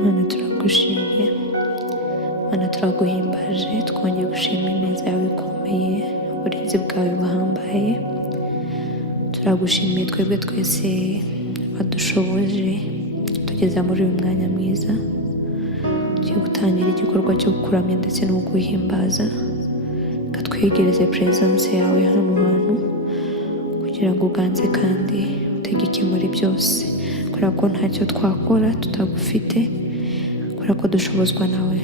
Mana turagushimye, Mana turaguhimbaje, twongeye gushima ineza yawe ikomeye, uburinzi bwawe buhambaye. Turagushimiye twebwe twese badushoboje tugeza muri uyu mwanya mwiza, tugiye gutangira igikorwa cyo kukuramya ndetse no kuguhimbaza. Katwegereze presence yawe hano hantu kugira ngo uganze kandi utegeke muri byose, kubera ko ntacyo twakora tutagufite, kubera ko dushobozwa nawe.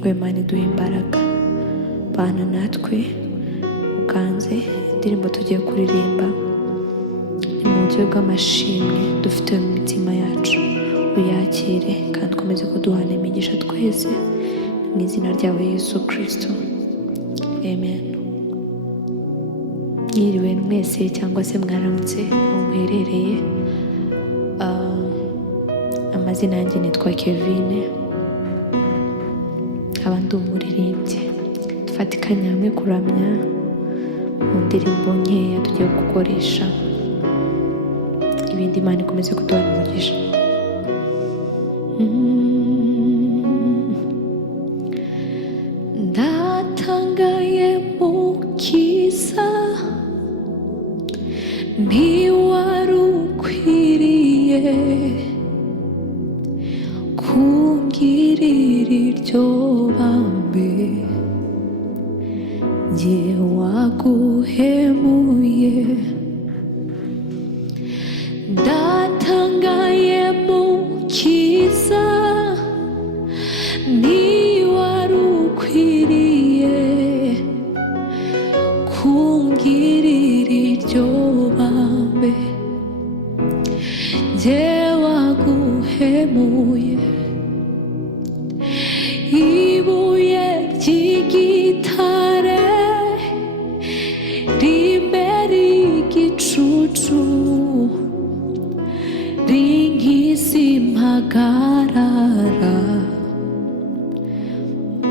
Wowe Mana iduha imbaraga, bana natwe uganze. Indirimbo tugiye kuririmba ni mu buryo bw'amashimwe dufite mu mitima yacu, uyakire kandi ukomeze kuduhana imigisha twese, mu izina ryawe Yesu Kristo, amen. Mwiriwe mwese cyangwa se mwaramutse aho muherereye. Amazina yanjye nitwa Kevin, nkaba ndi umuririmbyi. Dufatikanye hamwe kuramya mu ndirimbo nkeya tugiye gukoresha, ibindi Imana ikomeze kuduha umugisha. Ndatangaye mukiza, ntiwari ukwiriye kungirira iryo bambe, jye waguhemuye. Ndatangaye mukiza, ntiwari ukwiriye kungirira iryo bambe, jye waguhemuye. Ibuye ry'igitare rimbere igicucu, rinkisi mpagarara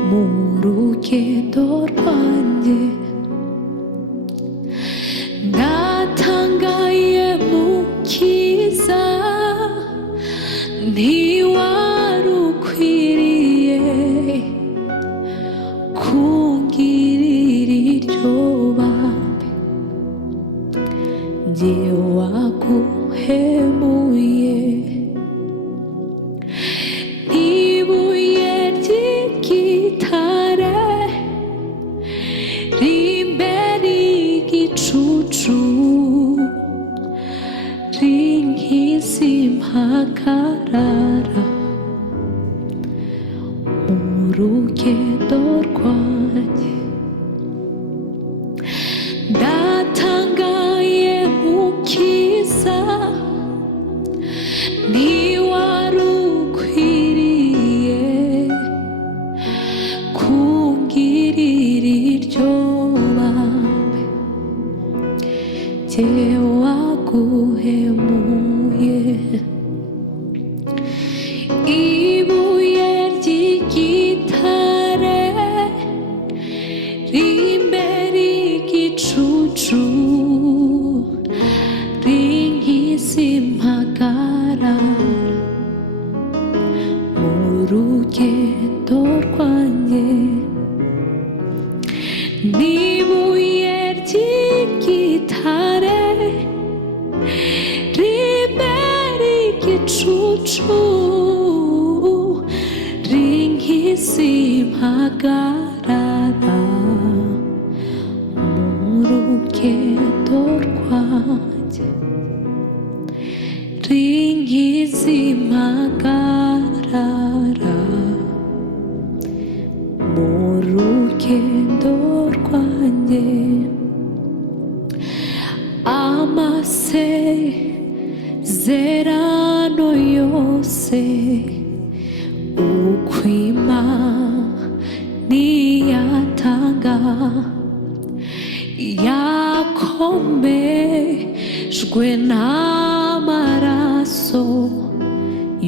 mu rugendo rwanjye. Ndatangaye mukiza, ntiwari ukwiriye kungirira iryo bambe, jye waguhemuye. Ibuye ry'igitare rimbere igicucu, rinkisi mpagarara mu rugendo rwanjye. Ndatangaye mukiza, ntiwari ukwiriye kungirira iryo bambe, jye waguhemuye. Ibuye ry'igitare rimbere igicucu, rinkisi mpagarara mu rugendo rwanjye. N'ibuye ry'igitare rimbere igicucu, rinkisi mpagarara mu rugendo rwanjye, rinkisi mpagarara mu rugendo rwanjye. Amasezerano yose uko Imana iyatanga, yakomejwe n'amaraso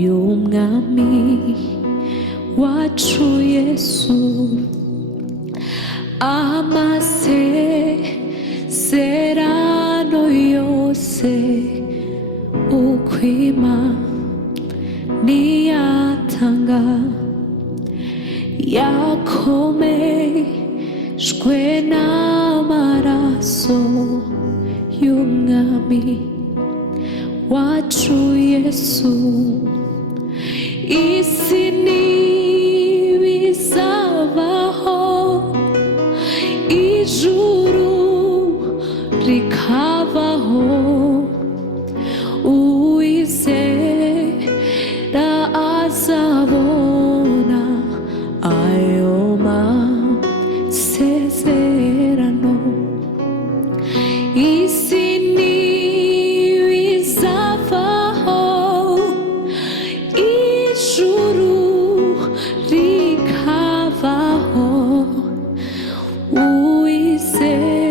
y'umwami wacu Yesu. Amasezerano yose uko Imana iyatanga, kwitanga yakomejwe n'amaraso y'umwami wacu Yesu. Isi n'ibizabaho, ijuru rikabaho, uwizera azabona ayo masezerano. Isi n'ibizavaho, ijuru rikabaho, uwizera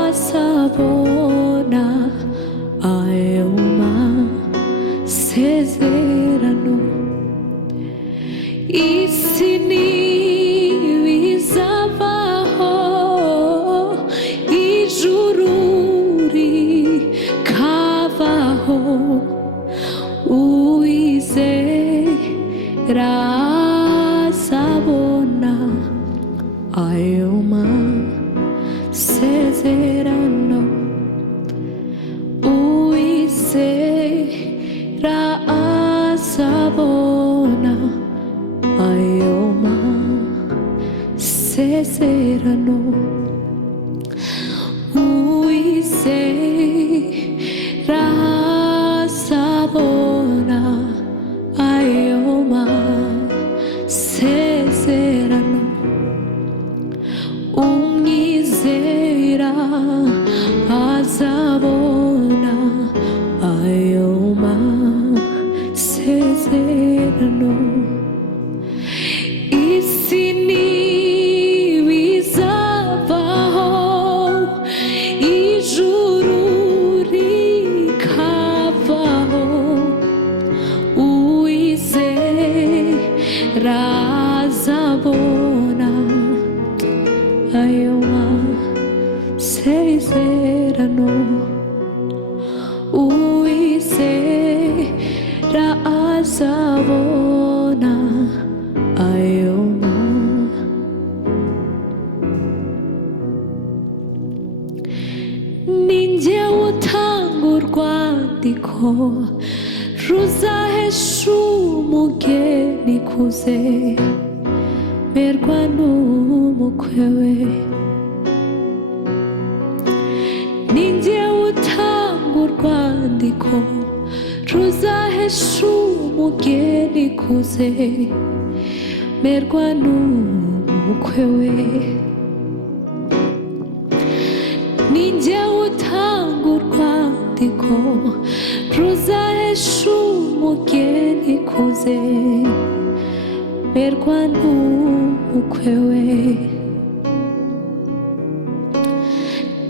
azabona ayo masezerano. Isi n'ibizavaho, ijuru rikabaho, uwizera azabona ayo masezerano. Uwizera azabona ayo masezerano. Uwizera azabona ayo masezerano. Umwizera azabona ayo masezerano. Isi n'ibizavaho, ijuru rikavaho, uwizera azabona ayo masezerano. Uwizera azabona ayo ninjye utanga urwandiko ruzahesha umugeni kuzemerwa n'umukwe we. Ninjye utanga urwandiko ruzahesha umugeni kuzemerwa n'umukwe we. Ninjye utanga urwandiko ruzahesha umugeni kuzemerwa n'umukwe we.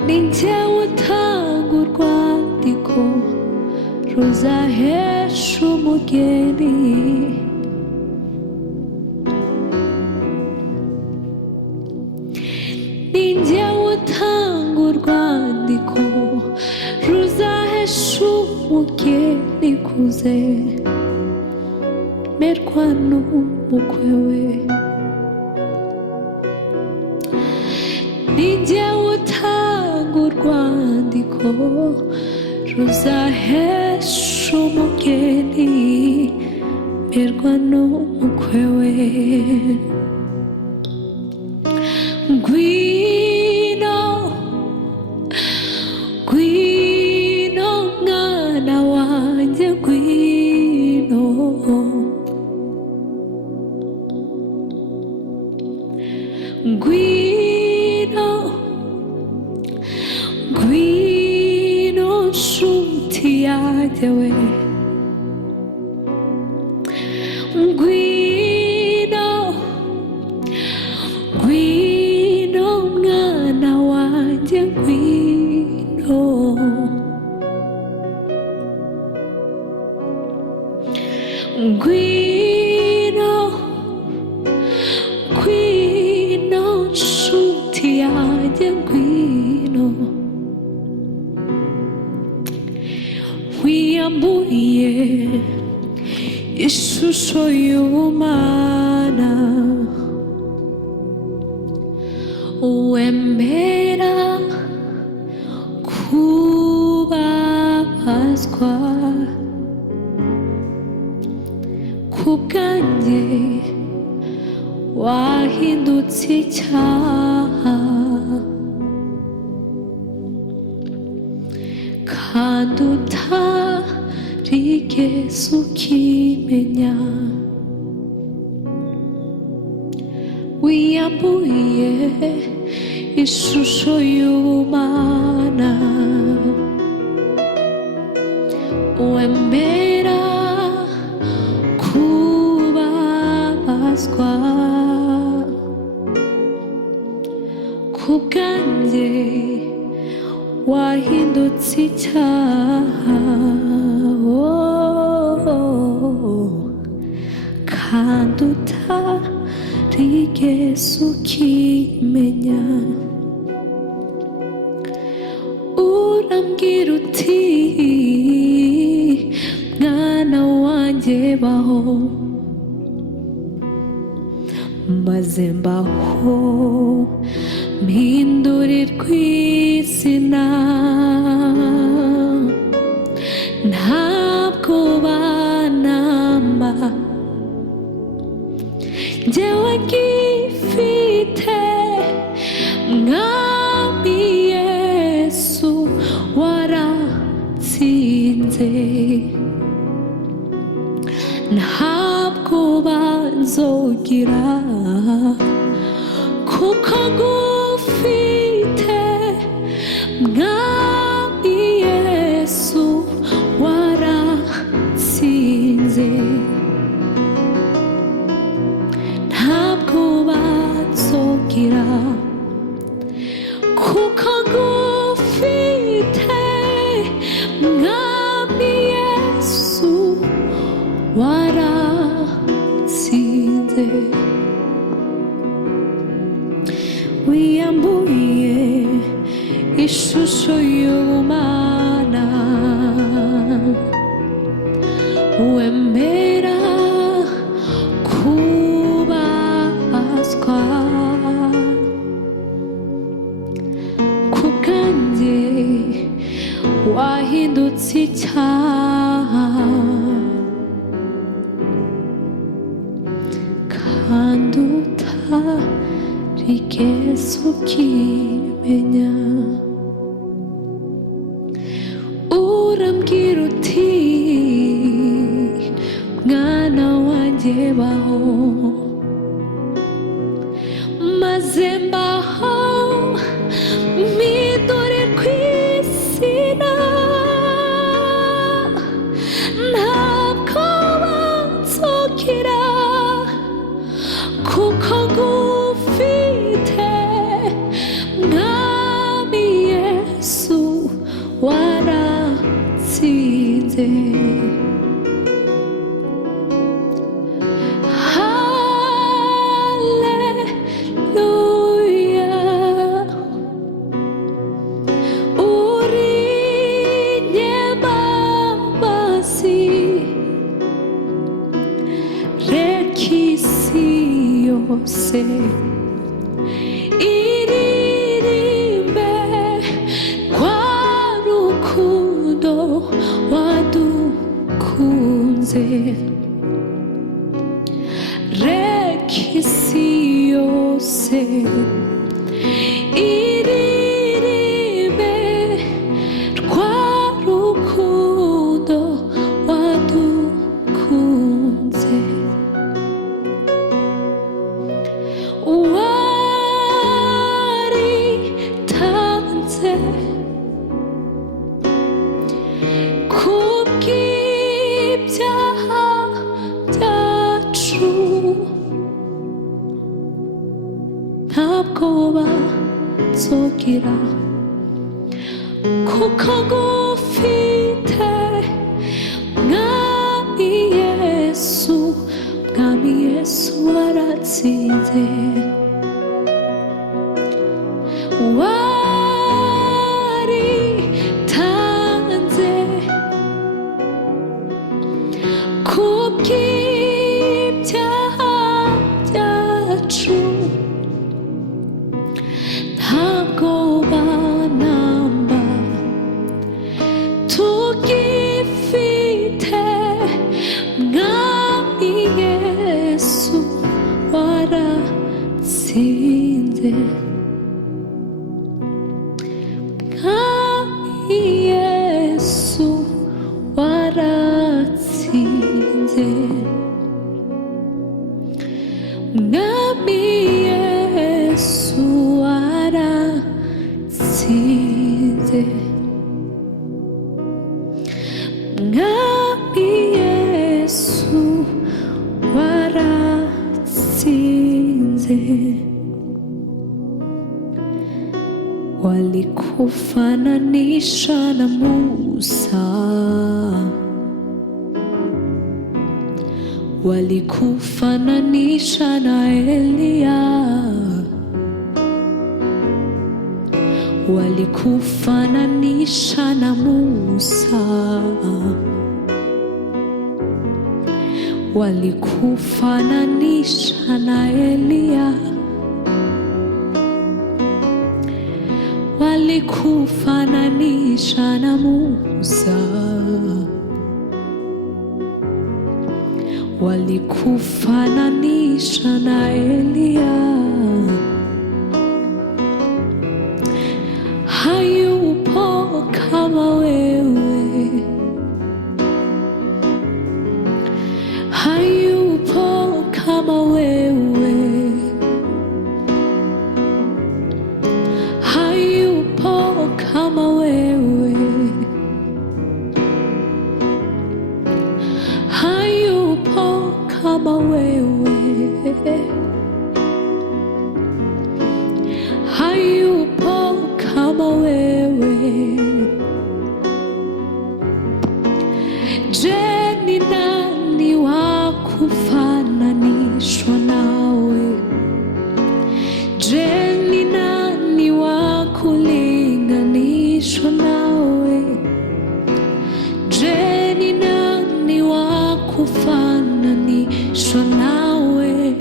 Ninjye utanga urwandiko ruzahesha umugeni ninjye utanga urwandiko ruzahesha umugeni kuzemerwa n'umukwe we. Ninjye utanga urwandiko ruzahesha umugeni merwa n'umukwe we. Ngwino, ngwino mwana wanjye, ngwino, ngwino, ngwino nshuti yanjye we. Ngwino, ngwino mwana wanjye, ngwino, ngwino, ngwino nshuti yanjye, ngwino. Wiyambuye ishusho y'ubumana wemera kubabazwa ku bwanjye wahindutse icyaha kandi utarigeze ukimenya wiyambuye ishusho y'ubumana wemera kubabazwa ku bwanjye wahindutse icyaha kandi utarigeze ukimenya urambwira uti mwana wanjye baho maze mbaho mpindurirwa izina ntabwo banamba njyewe ngifite mwami Yesu waratsinze ntabwo banzogira kuko ngufite mwami Yesu waratsinze ntabwo banzogira kuko ngufite mwami Yesu waratsinze wiyambuye ishusho y'ubumana wemera kubabazwa ku bwanjye wahindutse icyaha kandi utarigeze ukimenya urambwira uti mwana wanjye baho maze mbaho mpindurirwa izina ntabwo banzogira kuko ngufite mwami Yesu waratsinze haleluya uri nyembabazi reka isi yose iririmbe kwa rukundo wadukunze reka isi yose iririmbe rwa rukundo wadukunze waritanze kubw'ibyaha byacu ntabwo banzogira kuko ngufite mwami Yesu mwami Yesu waratsinze waritanze kubw'ibyaha walikufananisha na Musa, walikufananisha na Eliya, walikufananisha na Musa, walikufananisha na Eliya, walikufananisha na Musa, walikufananisha na Eliya. Hayupo kama wewe, hayupo kama wewe, hayupo kama wewe, hayupo kama wewe, hayupo kama wewe. Je, ni nani wa kufananishwa nawe? Je, ni nani wa kulinganishwa nawe? Je, ni nani wa kufananishwa nawe?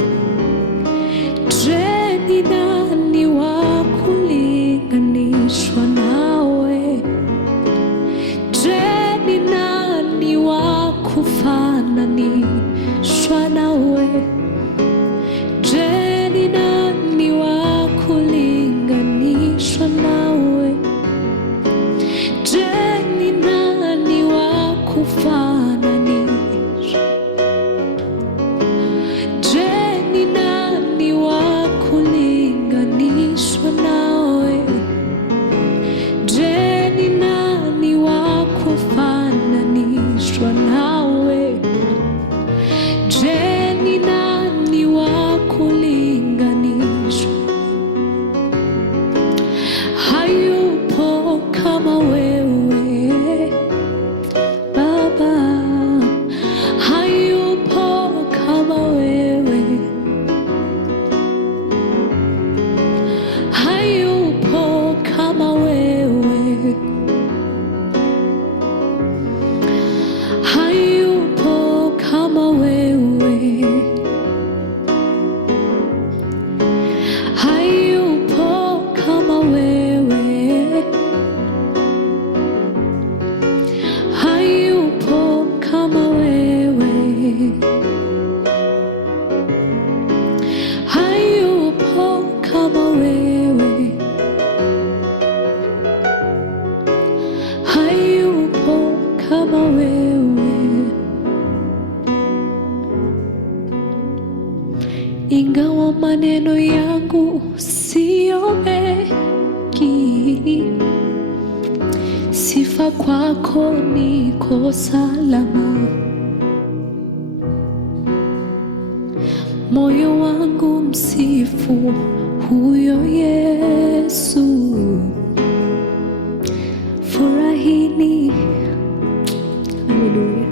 Je, ni nani wa kulinganishwa nawe? Je, ni nani wa kufananishwa nawe? Je, ni nani wa kulinganishwa nawe? Je, ni nani wa kufananishwa? Je, ni nani wa kulinganishwa nawe? Je, ni nani wa kufananishwa nawe? Je, ni nani wa kulinganishwa? Hayupo kama wewe Baba, hayupo kama wewe, hayupo kama wewe, hayupo kama wewe, hayupo kama wewe, hayupo kama wewe, hayupo kama wewe, hayupo kama wewe. Ingawa maneno yangu siyo mengi, sifa kwako niko salama. Moyo wangu msifu huyo Yesu. Furahini, haleluya.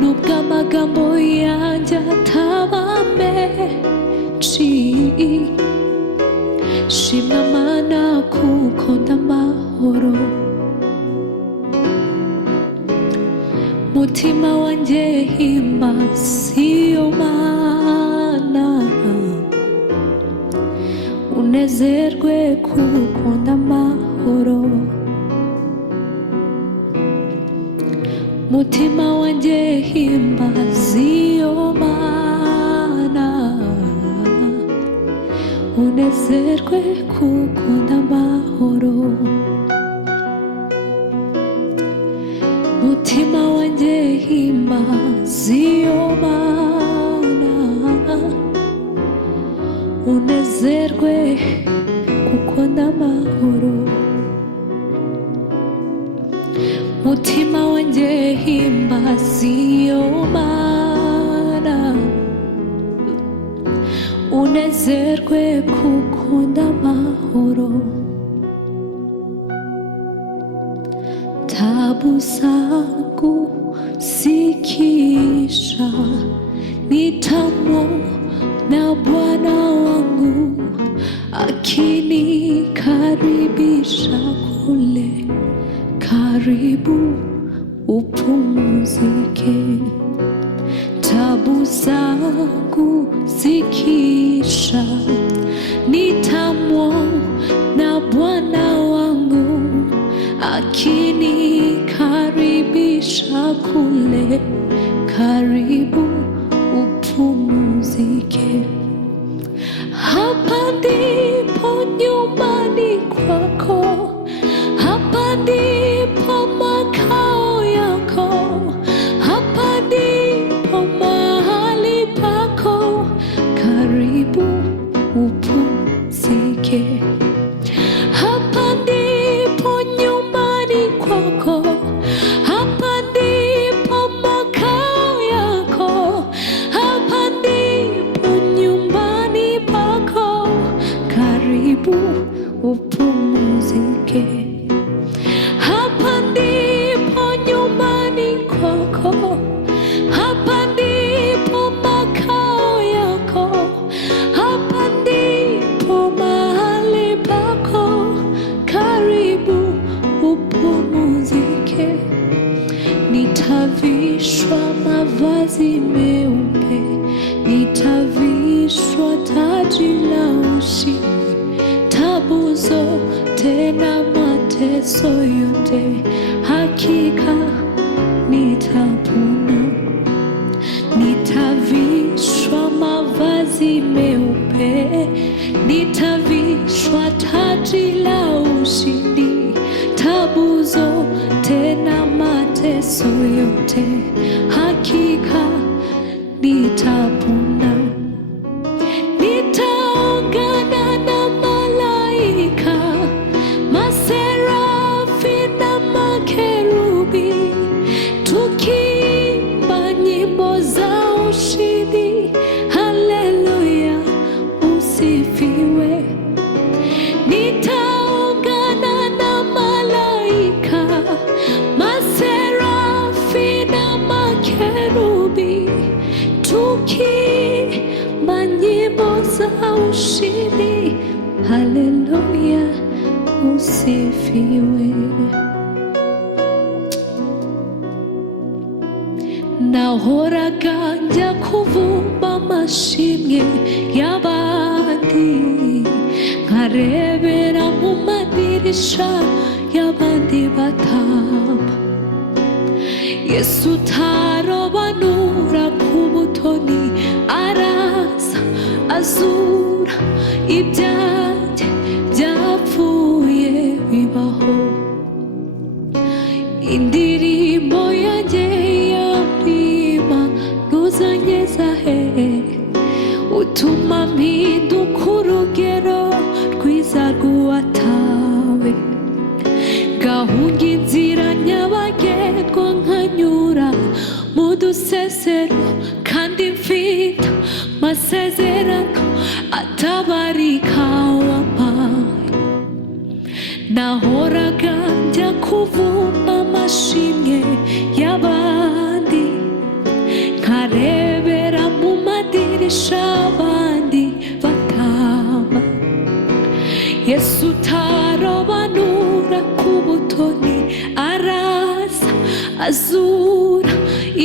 Nubwo amagambo yanjye ataba menshi, shimwa Mana kuko ndamahoro. Mutima wanjye himbaza iyo Mana, unezerwe kuko ndamahoro. Mutima wanjye himbaza iyo Mana, unezerwe kuko ndamahoro. Mutima wanjye himbaza iyo Mana, unezerwe kuko ndamahoro. Mutima wanjye himbaza iyo Mana, unezerwe kukunda amahoro. Tabu zangu zikisha, nitamwona Bwana wangu akinikaribisha kule karibu upumzike. Tabu zangu zikisha, nitamwona Bwana wangu akinikaribisha kule karibu upumzike. Hapa ndipo nyumbani kwako, hapa ndipo makao yako, hapa ndipo mahali pako, karibu upumzike. Hapa ndipo nyumbani kwako, hapa ndipo makao yako, hapa ndipo nyumbani pako, karibu upumzike. Hapa ndipo nyumbani kwako, hapa ndipo makao yako, hapa ndipo mahali pako, karibu upumzike. Nitavishwa mavazi meupe, nitavishwa taji la ushindi. Tabu zote na mateso yote, hakika nitapona. Nitavishwa mavazi meupe, nitavishwa taji la ushindi. Tabu zote na mateso yote, hakika nitapona. Nitaungana na malaika, maserafi na makerubi, tukiimba nyimbo za ushindi. Haleluya, usifiwe. Nitaungana na malaika, maserafi na makerubi, tukiimba nyimbo za ushindi. Haleluya, usifiwe. Nahoraga njya kuvumba amashimwe y'abandi, nkarebera mu madirisha y'abandi batamba. Yesu utarobanura ku butoni, araza azura ibyanjye byapfuye bibaho. Indirimbo yanjye yarima ntuzangeza he, utuma mpinduka urugero rwiza rw'uwatawe. Ngahunga inzira nyabagendwa, nkanyura mu dusesero, kandi mfite amasezerano atabarika wampaye. Nahoraga njya kuvumba amashimwe y'abandi, nkarebera mu madirisha abandi batamba. Yesu utarobanura ku butoni, araza azura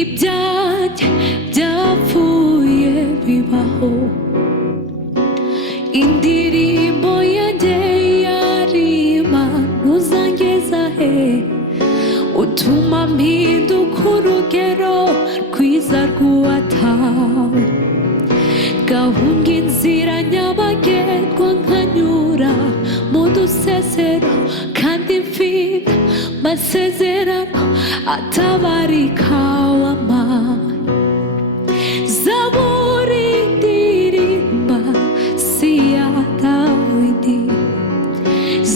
ibyanjye byapfuye bibaho. Indirimbo yanjye yarima ntuzangeza he, utuma mpinduka urugero rwiza rw'uwatawe. Ngahunga inzira nyabagendwa, nkanyura mu dusesero, kandi mfite amasezerano atabarika wampaye. Zaburi ndirimba si iya Dawidi,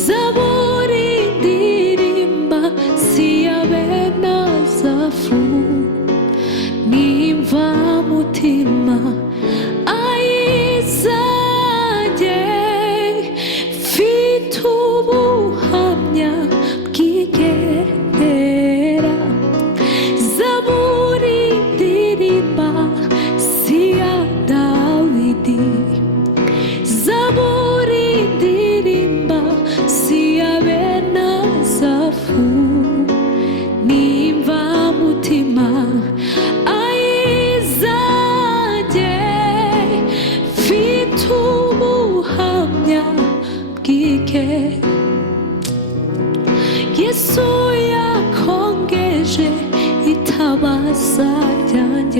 zaburi ndirimba si iya bene Asafu, ni imvamutima ayizana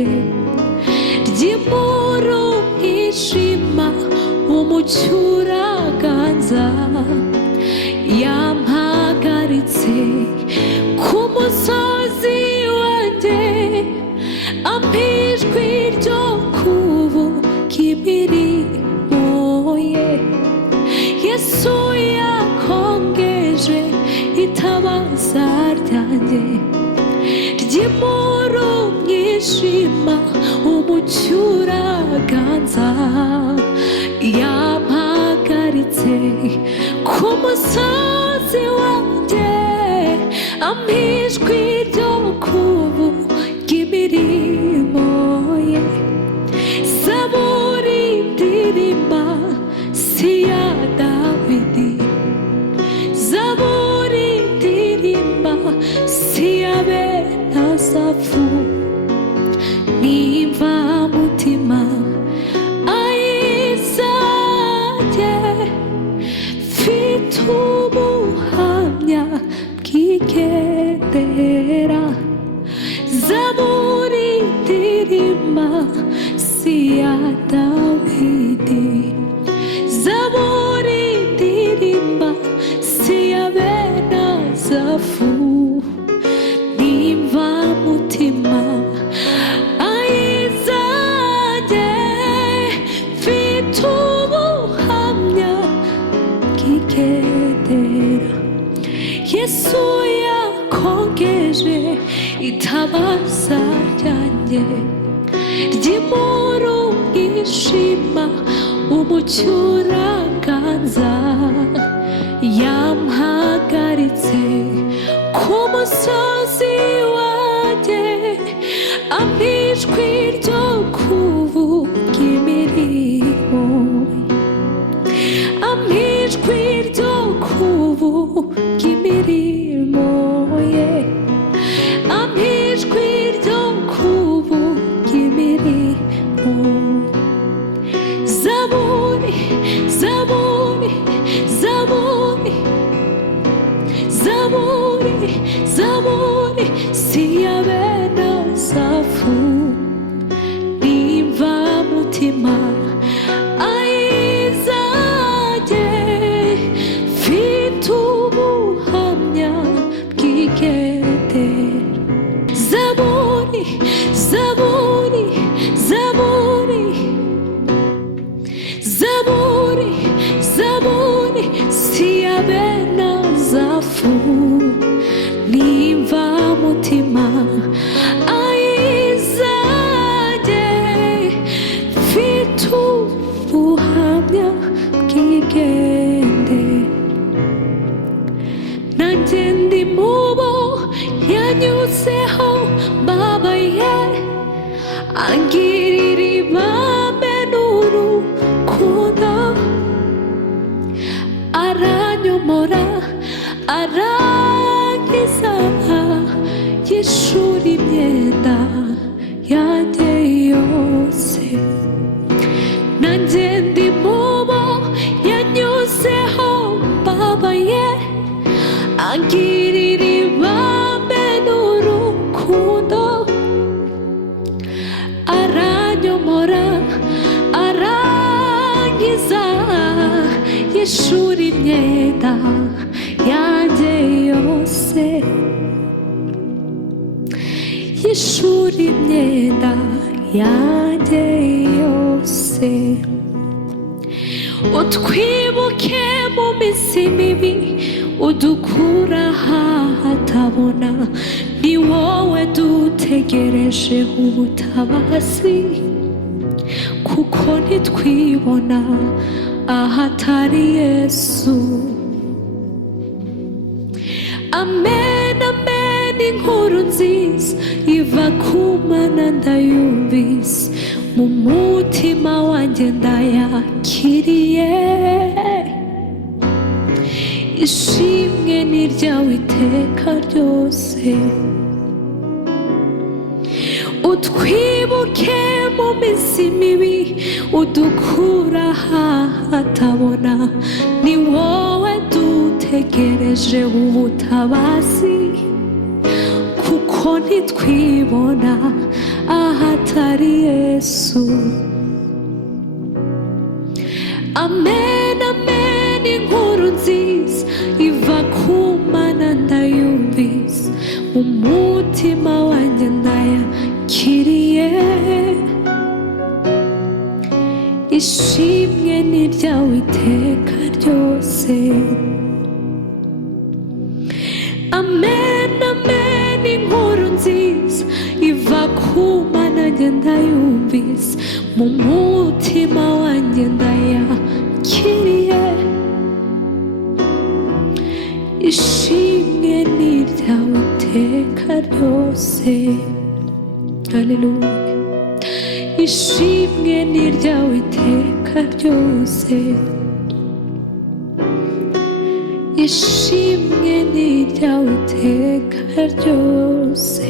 ryanjye ry'imuru ishima umucyo uraganza yampagaritse ku musozi wanjye ampa ijwi ryo kuvuga imirimo ye Yesu yakongeje itabaza ryanjye ry'imuru mwishima umucyo uraganza yampagaritse ku musozi wanjye ampa ijwi ryo kuvuga imirimo ye Zaburi ndirimba si ya Dawidi Zaburi ndirimba si ya bene Asafu nimva mutima ayizanjye mfite ubuhamya bw'igendera Zaburi ndirimba si ya Dawidi Zaburi ndirimba si ya bene Asafu nimva mutima ayizanjye mfite ubuhamya bw'igendera Yesu yakongeje itabaza ryanjye ry'imuru ishima umucyo uraganza yampagaritse ku musozi wanjye ampa ijwi ryo kuvuga imirimo ampa ijwi ryo kuvuga imirimo ye ampa ijwi ryo kuvuga imirimo Zaburi Zaburi Zaburi Zaburi Zaburi si ya bene Asafu nimva mutima ayizanjye mfite ubuhamya bw'igendera Zaburi Zaburi Zaburi Zaburi Zaburi si ya bene Asafu nimva mutima ayizanjye mfite ubuhamya bw'igendera nanjye ndi mubo yanyuzeho mbabaye angirira ibambe n'urukundo aranyomora arangiza yishura imyenda yanjye yose nanjye ndi mubo yanyuzeho mbabaye angirira ibambe n'urukundo aranyomora arangiza yishura imyenda yanjye yose yishura imyenda yanjye yose utwibuke mu minsi mibi udukura ahatabona ni wowe dutegereje ubutabazi kuko ntitwibona ahatari Yesu amen amen inkuru nziza iva ku Mana ndayumvise mu mutima wanjye ndayakiriye ishimwe ni ryawe iteka ryose utwibuke mu minsi mibi udukura ahatabona ni wowe dutegereje ubutabazi kuko kuko ntitwibona ahatari Yesu. Amen, amen, inkuru nziza iva ku Mana ndayumvise, mu mutima wanjye ndayakiriye. Ishimwe ni ryawe iteka ryose. Amen, amen, inkuru nziza iva ku Mana njye ndayumvise, mu mutima wanjye ndayakiriye. Ishimwe ni ryawe iteka ryose. Haleluya. Ishimwe ni ryawe iteka ryose. Ishimwe ni ryawe iteka ryose.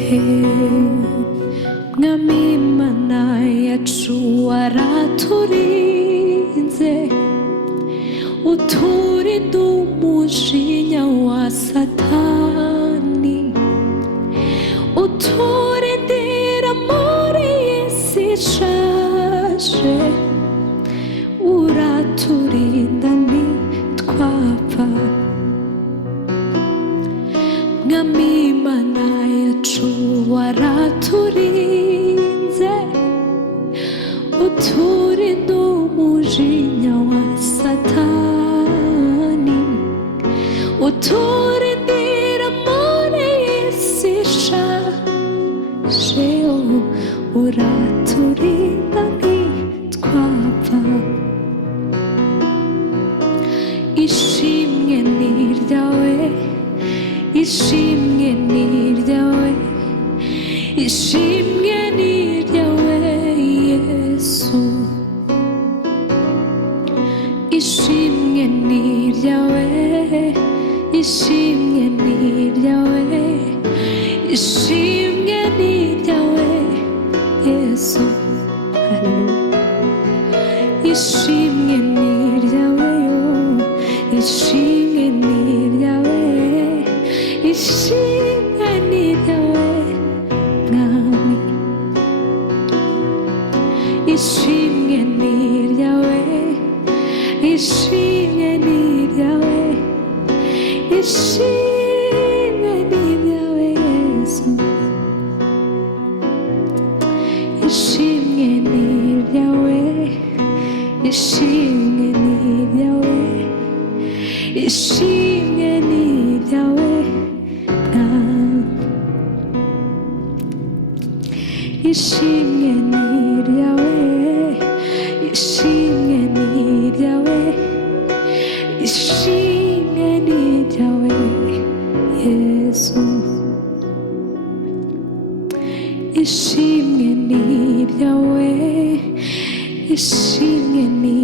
Mwami Imana yacu waraturinze, uturinda umujinya wa Satani, uturindira muri iyi si ishaje, uraturinda ntitwapfa. Mwami Imana yacu waraturinze, uturinda umujinya wa Satani, uturindira muri iyi si ishaje, uraturinda ntitwapfa. Ishimwe ni ryawe, ishimwe ni ryawe, ishimwe ni ryawe Yesu. Ishimwe ni ryawe, ishimwe ni ryawe, ishimwe ni ryawe Yesu. Haleluya. Ishimwe ni ryawe yo, ishimwe ni ryawe, ishimwe ni ryawe Mwami. Ishimwe ni ryawe, ishimwe ni ryawe, ishimwe ni ryawe Yesu. Ishimwe ni ryawe, ishimwe ni ryawe, ishimwe ni ryawe Mwami. Ishimwe ni ryawe, ishimwe ni ryawe, ishimwe ni ryawe Yesu. Ishimwe ni ryawe, ishimwe ni